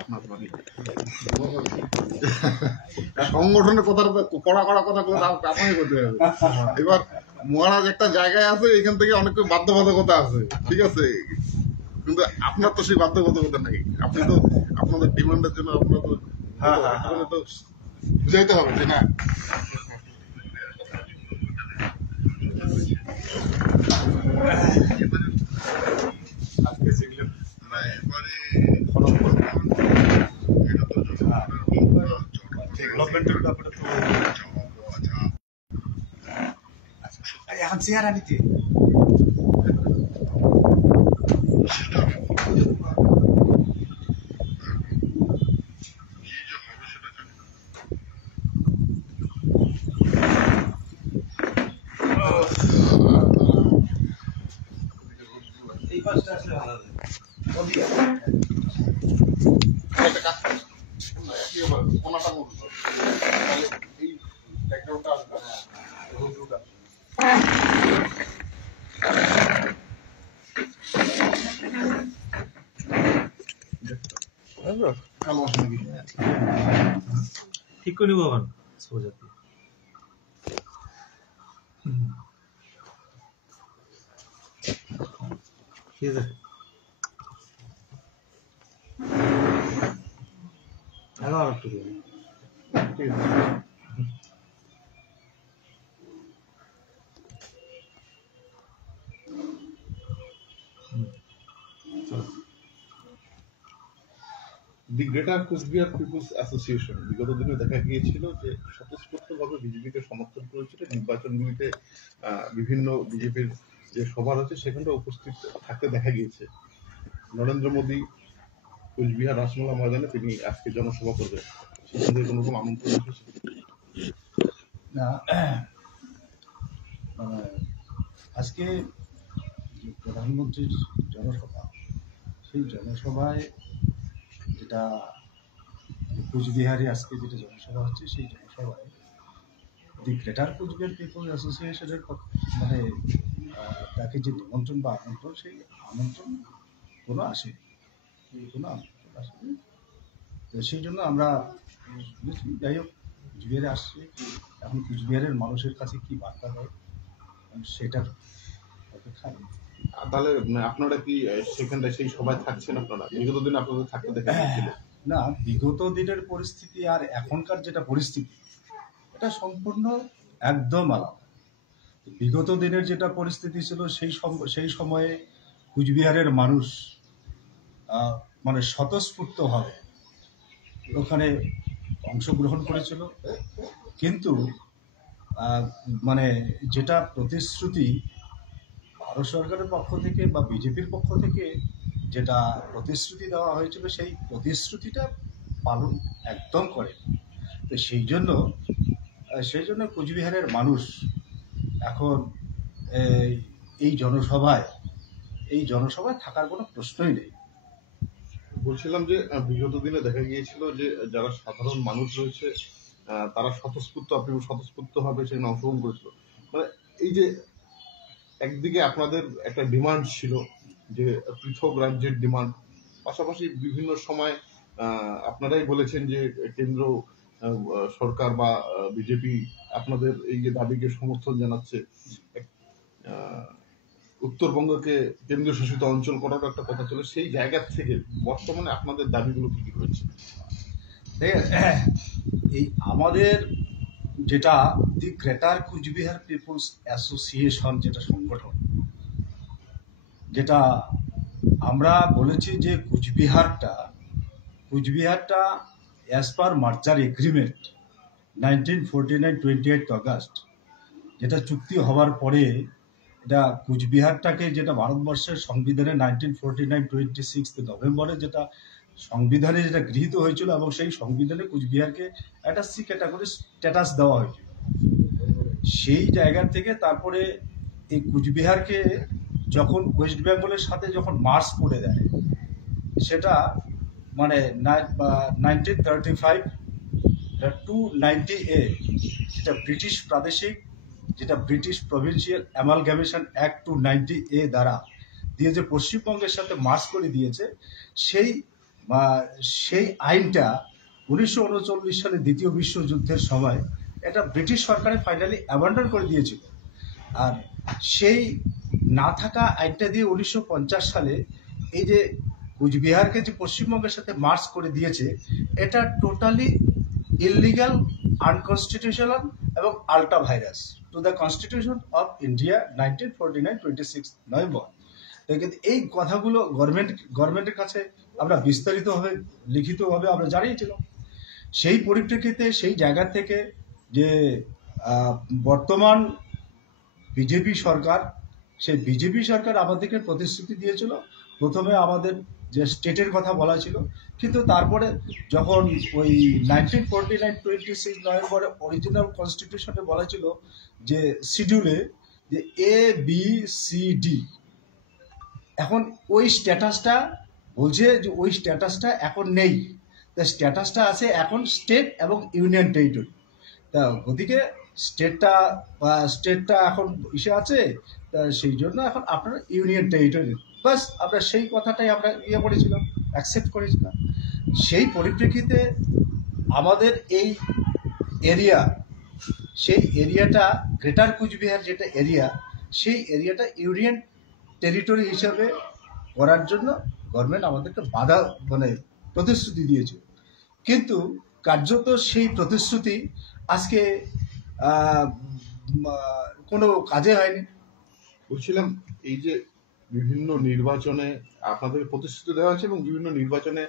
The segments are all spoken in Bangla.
আপনার মানে সংগঠনের কথা কড়া কড়া কথা আপনাকে করতে হবে। এবার মহারাজ একটা জায়গায় আছে, এখান থেকে অনেক বাধ্যবাধকতা আছে, ঠিক আছে, কিন্তু আপনার তো সেই বাধ্যবাধকতা নাই। আপনি তো আপনাদের ডিমান্ডের জন্য আপনার তো তো বুঝাইতে হবে যে না আজকে সেগুলো ডেভেলপমেন্টের ব্যাপারে তো এখন চেহারা নিতে এই পাশটা আসলে ভালো হবে। একটা কাজ করুন, কোনাটা মনে করুন, তাহলে এই ব্যাকগ্রাউন্ডটা আসবে, রোডটা ঠিক করে নিব আবার সোজা ঠিক আছে। আর একটু ঠিক আছে। The greater Cooch Behar peoples association বিগত দিনে দেখা গিয়েছিল যে স্বতঃস্ফূর্তভাবে বিজেপিকে সমর্থন করেছিল। নির্বাচনগুলিতে বিভিন্ন বিজেপির যে সভা হচ্ছে সেখানে উপস্থিত থাকতে দেখা গিয়েছে। নরেন্দ্র মোদী কুচবিহার রাসমোলা ময়দানে তিনি আজকে জনসভা করবেন, সেখানে কোনো রকম আমন্ত্রণ এসেছে না? আজকে প্রধানমন্ত্রীর জনসভা, সেই জনসভায় যেটা কুচবিহারে আজকে যেটা জনসভা হচ্ছে, সেই জনসভায় দি গ্রেটার কুচবিহার পিপল অ্যাসোসিয়েশনের মানে তাকে যে নিমন্ত্রণ বা আমন্ত্রণ, সেই আমন্ত্রণ কোনো আসেনি, কোনো আমন্ত্রণ আসেনি। তো সেই জন্য আমরা যাই হোক কুচবিহারে আসছি। এখন কুচবিহারের মানুষের কাছে কি বার্তা দেয় সেটার অপেক্ষা। তাহলে আপনারা কি সেখানটায় সেই সভায় থাকছেন? আপনারা বিগত দিনে আপনাদের থাকতে দেখা গিয়েছিল? না, বিগত দিনের পরিস্থিতি আর এখনকার যেটা পরিস্থিতি, এটা সম্পূর্ণ একদম আলাদা। বিগত দিনের যেটা পরিস্থিতি ছিল, সেই সময়ে কুচবিহারের মানুষ মানে স্বতঃস্ফূর্তভাবে ওখানে অংশগ্রহণ করেছিল, কিন্তু মানে যেটা প্রতিশ্রুতি ভারত সরকারের পক্ষ থেকে বা বিজেপির পক্ষ থেকে যেটা প্রতিশ্রুতি দেওয়া হয়েছিল, সেই প্রতিশ্রুতিটা পালন একদম করে। তো সেই জন্য কুচবিহারের মানুষ এখন এই জনসভায় থাকার কোনো প্রশ্নই নেই। বলছিলাম যে বিগত দিনে দেখা গিয়েছিল যে যারা সাধারণ মানুষ রয়েছে তারা স্বতঃস্ফূর্তভাবে সেখানে অংশগ্রহণ করেছিল। মানে এই যে একদিকে আপনাদের একটা ডিমান্ড ছিল যে পৃথক রাজ্যের ডিমান্ড, পাশাপাশি বিভিন্ন সময় আপনারাই বলেছেন যে কেন্দ্র সরকার বা বিজেপি আপনাদের এই যে দাবিকে সমর্থন জানাচ্ছে, উত্তরবঙ্গকে কেন্দ্রীয় শাসিত অঞ্চল করার একটা কথা ছিল। সেই জায়গা থেকে বর্তমানে আপনাদের দাবিগুলো কি কি রয়েছে? এই আমাদের যেটা the greater Cooch Behar peoples association যেটা সংগঠন, যেটা আমরা বলেছি যে কুচবিহারটা as per merger agreement 1949 28 August যেটা চুক্তি হওয়ার পরে, এটা কুচবিহারটাকে যেটা ভারতবর্ষের সংবিধানে 1949 26 নভেম্বরে যেটা সংবিধানে যেটা গৃহীত হয়েছিল, এবং সেই সংবিধানে কুচবিহারকে একটা সি ক্যাটাগরি স্ট্যাটাস দেওয়া হয়েছিল। সেই জায়গা থেকে তারপরে এই কুচবিহারকে যখন ওয়েস্ট বেঙ্গলের সাথে যখন মার্চ করে দেয়, সেটা মানে 1935 290A যেটা ব্রিটিশ প্রাদেশিক, যেটা British provincial amalgamation act 290A দ্বারা দিয়ে যে পশ্চিমবঙ্গের সাথে মার্চ করে দিয়েছে, সেই বা সেই আইনটা 1939 সালে দ্বিতীয় বিশ্বযুদ্ধের সময় এটা ব্রিটিশ সরকারে ফাইনালি অ্যাবান্ডন করে দিয়েছিল। আর সেই না থাকা আইনটা দিয়ে 1950 সালে এই যে কুচবিহারকে যে পশ্চিমবঙ্গের সাথে মার্চ করে দিয়েছে, এটা টোটালি ইললিগাল, আনকনস্টিটিউশনাল এবং ultra virus to the constitution of India 1949 26 November. কিন্তু এই কথাগুলো গভর্নমেন্টের কাছে আমরা বিস্তারিতভাবে লিখিতভাবে আমরা জানিয়েছিলাম। সেই পরিপ্রেক্ষিতে সেই জায়গা থেকে যে বর্তমান বিজেপি সরকার, সেই বিজেপি সরকার আমাদেরকে প্রতিশ্রুতি দিয়েছিল। প্রথমে আমাদের যে স্টেটের কথা বলা ছিল, কিন্তু তারপরে যখন ওই 1949 26 নভেম্বরে অরিজিনাল কনস্টিটিউশনে বলা ছিল যে শিডিউলে যে ABCD, এখন ওই স্ট্যাটাসটা বলছে যে ওই স্ট্যাটাসটা এখন নেই। তা স্ট্যাটাসটা আছে এখন স্টেট এবং ইউনিয়ন টেরিটরি। তা ওদিকে স্টেটটা এখন ইসে আছে, তা সেই জন্য এখন আপনার ইউনিয়ন টেরিটরি, বাস আমরা সেই কথাটাই আমরা করেছিলাম, অ্যাকসেপ্ট করেছিলাম। সেই পরিপ্রেক্ষিতে আমাদের এই এরিয়া, সেই এরিয়াটা গ্রেটার কুচবিহার যেটা এরিয়া, সেই এরিয়াটা ইউনিয়ন টেরিটরি হিসাবে করার জন্য গভর্নমেন্ট আমাদেরকে বাধা প্রতিশ্রুতি দিয়েছে। কিন্তু কার্যত সেই প্রতিশ্রুতি আজকে কোনো কাজে হয়নি। বলছিলাম এই যে বিভিন্ন নির্বাচনে আপনাদের প্রতিশ্রুতি দেওয়া হয়েছে এবং বিভিন্ন নির্বাচনে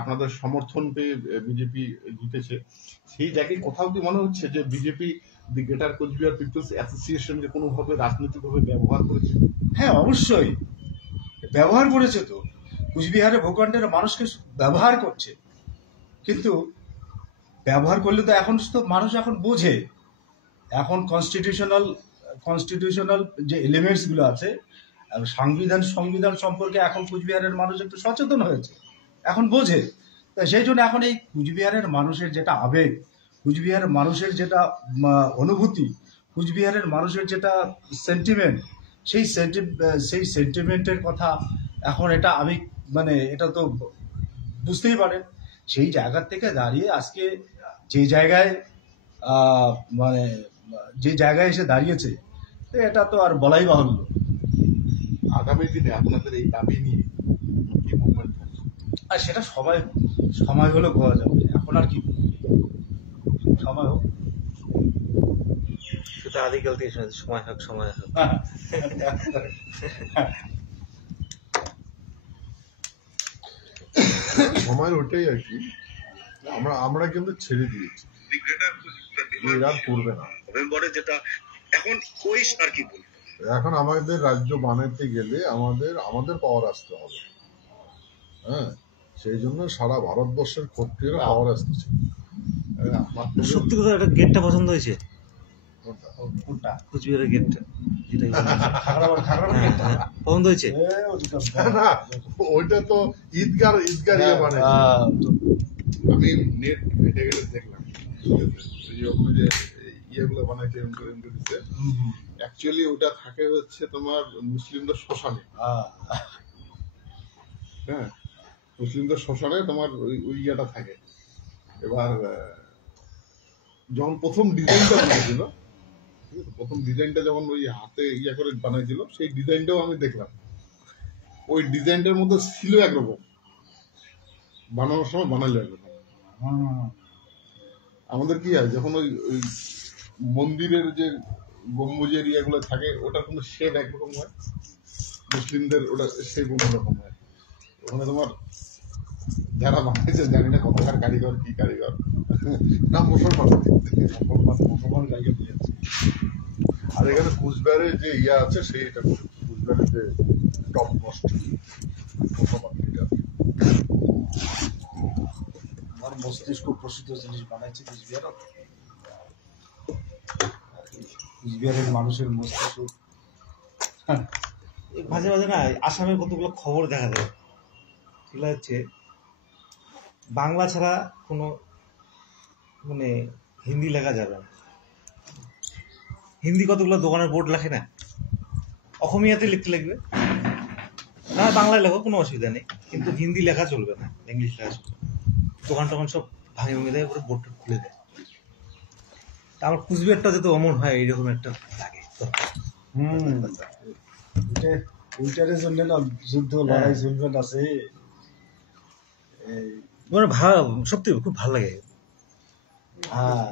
আপনাদের সমর্থন পেয়ে বিজেপি জিতেছে, সেই জায়গায় কোথাও কি মনে হচ্ছে যে BJP the greater Cooch Behar peoples অ্যাসোসিয়েশনকে কোনোভাবে রাজনৈতিকভাবে ব্যবহার করেছে? হ্যাঁ, অবশ্যই ব্যবহার করেছে। তো কুচবিহারের ভূখণ্ডের মানুষকে ব্যবহার করছে, কিন্তু ব্যবহার করলে তো এখন তো মানুষ এখন বোঝে। এখন কনস্টিটিউশনাল যে এলিমেন্টসগুলো আছে, সংবিধান সম্পর্কে এখন কুচবিহারের মানুষ একটু সচেতন হয়েছে, এখন বোঝে। তাই সেই জন্য এখন এই কুচবিহারের মানুষের যেটা আবেগ, কুচবিহারের মানুষের যেটা অনুভূতি, কুচবিহারের মানুষের যেটা সেন্টিমেন্ট, সেই সেন্টিমেন্টের কথা এখন এটা আমি এটা তো বুঝতেই পারেন। সেই জায়গার থেকে দাঁড়িয়ে আজকে যে জায়গায় যে জায়গায় এসে দাঁড়িয়েছে, এটা তো আর বলাই বাহুল্য। আগামী দিনে আপনাদের এই দাবি নিয়ে কি মুভমেন্ট থাকছে? আর সেটা সময় হলে পাওয়া যাবে, এখন আর কি সময় হোক, সেটা আদিকাল থেকে শুনেছি, সময় হোক। সময়ের ওটাই আর কি, আমরা কিন্তু ছেড়ে দিয়েছি, এরা করবে না। নভেম্বরে যেটা এখন ওই আর কি বলবো, এখন আমাদের রাজ্য বানাতে গেলে আমাদের পাওয়ার আসতে হবে। হ্যাঁ, সেই জন্য সারা ভারতবর্ষের ক্ষত্রিয়রা পাওয়ার আসতেছে। সত্যি কথা, একটা গেটটা পছন্দ হয়েছে, কোনটা? কুচবিহারের গেটটা, যেটা খাগড়াবাড়ি গেটটা পছন্দ হয়েছে। না, ওইটা তো ঈদগার ইয়ে মানে আমি নেট ঘেটে গেলে দেখলাম ওখানে যে ইয়েগুলো বানাইছে এরকম করে দিচ্ছে, অ্যাকচুয়ালি ওটা থাকে হচ্ছে তোমার মুসলিমদের শ্মশানে। হ্যাঁ, মুসলিমদের শ্মশানে তোমার ওই ইয়েটা থাকে। এবার যখন প্রথম ডিজাইনটা বানাইছিল, প্রথম ডিজাইনটা যখন ওই হাতে ইয়ে করে বানাইছিল, সেই ডিজাইনটাও আমি দেখলাম। ওই ডিজাইনটার মধ্যে ছিল একরকম, বানানোর সময় বানাইলো একরকম। আমাদের কি হয়, যখন ওই মন্দিরের যে গম্বুজের ইয়েগুলো থাকে, ওটার কিন্তু শেপ একরকম হয়, মুসলিমদের ওটা শেপ অন্যরকম হয়। ওখানে তোমার যারা বানাইছে জানি না কতকার কারিগর, কি কারিগর, না মুসলমান কারিগর দিয়ে আছে। আর এখানে কুচবিহারের যে ইয়ে আছে, সেইটা কুচবিহারের যে টপ মোস্ট মুসলমান লিডার। আমার মস্তিষ্ক প্রসিদ্ধ জিনিস বানাইছে কুচবিহারের মানুষের মস্তিষ্ক। মাঝে মাঝে না আসামের কতগুলো খবর দেখা যায়, সেগুলো হচ্ছে বাংলা ছাড়া কোনো হিন্দি লেখা যাবে না। হিন্দি কতগুলো দোকানের বোর্ড লেখে না, অসমীয়াতে লিখতে লাগবে। না বাংলায় লেখো কোনো অসুবিধা নেই, কিন্তু হিন্দি লেখা চলবে না, ইংলিশ লেখা চলবে। দোকান টোকান সব ভাঙে ভেঙে দেয়, পুরো বোর্ড খুলে দেয়। তা আমার কুচবিহারটা যাতে অমর হয় এইরকম একটা লাগে। ওইটারের জন্য না যুদ্ধ লড়াই চলবে না সে মানে সত্যি খুব ভালো লাগে। হ্যাঁ